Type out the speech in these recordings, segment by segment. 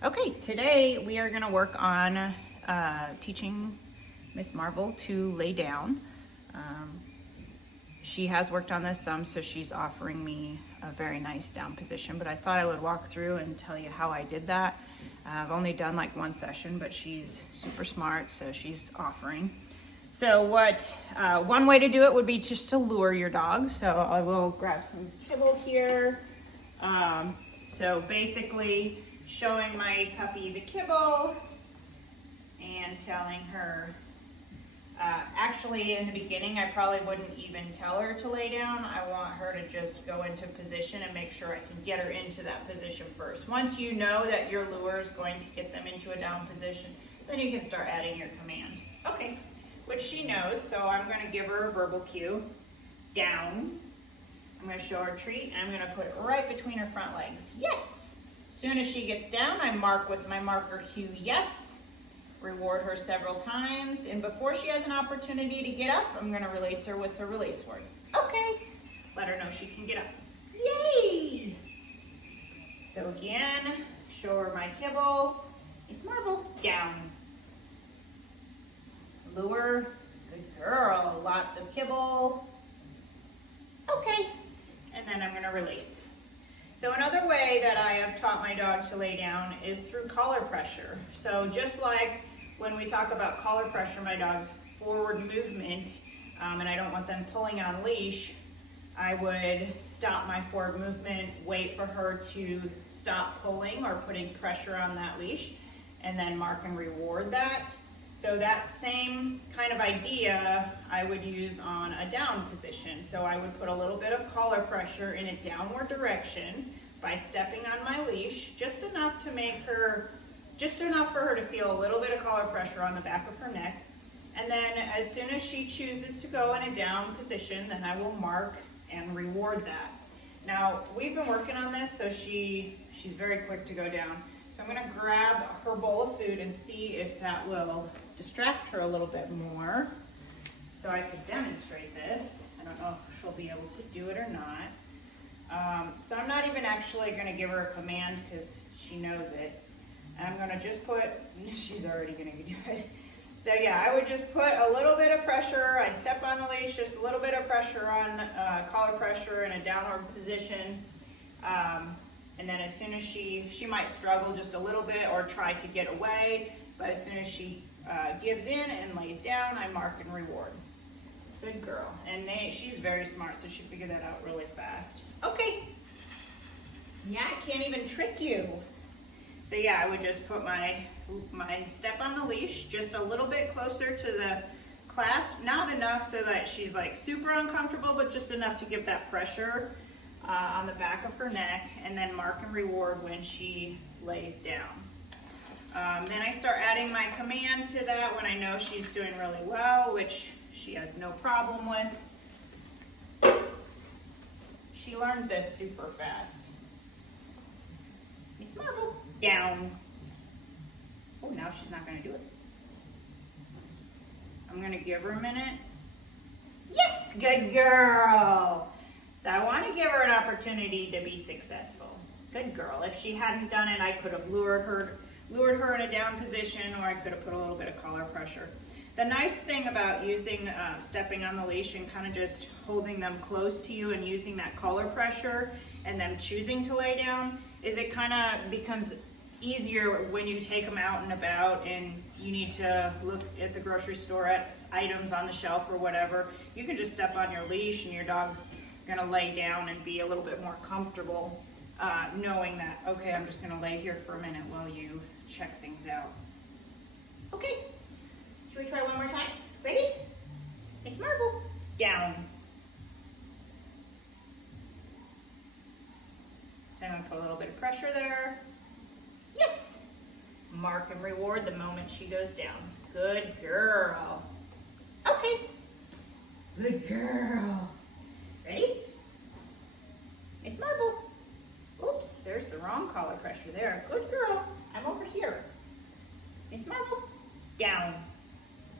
Okay, today we are going to work on teaching Miss Marvel to lay down. She has worked on this some, so she's offering me a very nice down position, but I thought I would walk through and tell you how I did that. I've only done like one session, but she's super smart, so she's offering. So one way to do it would be just to lure your dog. So I will grab some kibble here. So basically showing my puppy the kibble and telling her, actually in the beginning I probably wouldn't even tell her to lay down. I want her to just go into position and make sure I can get her into that position first. Once you know that your lure is going to get them into a down position, then you can start adding your command. Okay, which she knows, so I'm going to give her a verbal cue, down. I'm going to show her treat, and I'm going to put it right between her front legs. Yes! As soon as she gets down, I mark with my marker cue, yes. Reward her several times, and before she has an opportunity to get up, I'm going to release her with the release word. Okay. Let her know she can get up. Yay! So again, show her my kibble. Miss Marvel, down. Lure, good girl, lots of kibble. Okay, and then I'm going to release. So another way that I have taught my dog to lay down is through collar pressure. So just like when we talk about collar pressure, my dog's forward movement, and I don't want them pulling on leash, I would stop my forward movement, wait for her to stop pulling or putting pressure on that leash, and then mark and reward that. So that same kind of idea I would use on a down position. So I would put a little bit of collar pressure in a downward direction by stepping on my leash, just enough to make her, just enough for her to feel a little bit of collar pressure on the back of her neck. And then as soon as she chooses to go in a down position, then I will mark and reward that. Now, we've been working on this, so she's very quick to go down. So I'm gonna grab her bowl of food and see if that will distract her a little bit more. So I could demonstrate this. I don't know if she'll be able to do it or not. So I'm not even actually gonna give her a command because she knows it. And I'm gonna just put, she's already gonna do it. So yeah, I would just put a little bit of pressure. I'd step on the leash, just a little bit of pressure on collar pressure in a downward position. And then as soon as she might struggle just a little bit or try to get away, but as soon as she gives in and lays down, I mark and reward. Good girl. And she's very smart, so she figured that out really fast. Okay. Yeah, I can't even trick you. So yeah, I would just put my step on the leash just a little bit closer to the clasp, not enough so that she's like super uncomfortable, but just enough to give that pressure on the back of her neck, and then mark and reward when she lays down. Then I start adding my command to that when I know she's doing really well, which she has no problem with. She learned this super fast. Miss Marvel, down. Oh, now she's not gonna do it. I'm gonna give her a minute. Yes, good girl. So I want to give her an opportunity to be successful. Good girl. If she hadn't done it, I could have lured her in a down position, or I could have put a little bit of collar pressure. The nice thing about using stepping on the leash and kind of just holding them close to you and using that collar pressure and them choosing to lay down is it kind of becomes easier when you take them out and about and you need to look at the grocery store at items on the shelf or whatever. You can just step on your leash and your dog's gonna lay down and be a little bit more comfortable knowing that, okay, I'm just gonna lay here for a minute while you check things out. Okay, should we try one more time? Ready? Miss Marvel, down. So I'm gonna put a little bit of pressure there. Yes! Mark and reward the moment she goes down. Good girl. Okay. Good girl. Ready? Miss Marvel. Oops, there's the wrong collar pressure there. Good girl. I'm over here. Miss Marvel, down.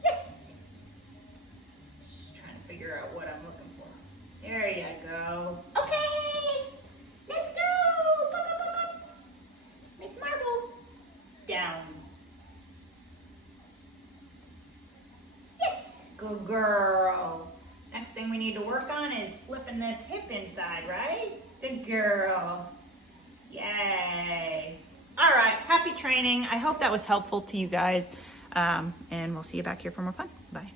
Yes. Just trying to figure out what I'm looking for. There you go. Okay. Let's go. Miss Marvel, Good girl. Next thing we need to work on is flipping this hip inside, right? Good girl. Yay. All right, happy training. I hope that was helpful to you guys. And we'll see you back here for more fun. Bye.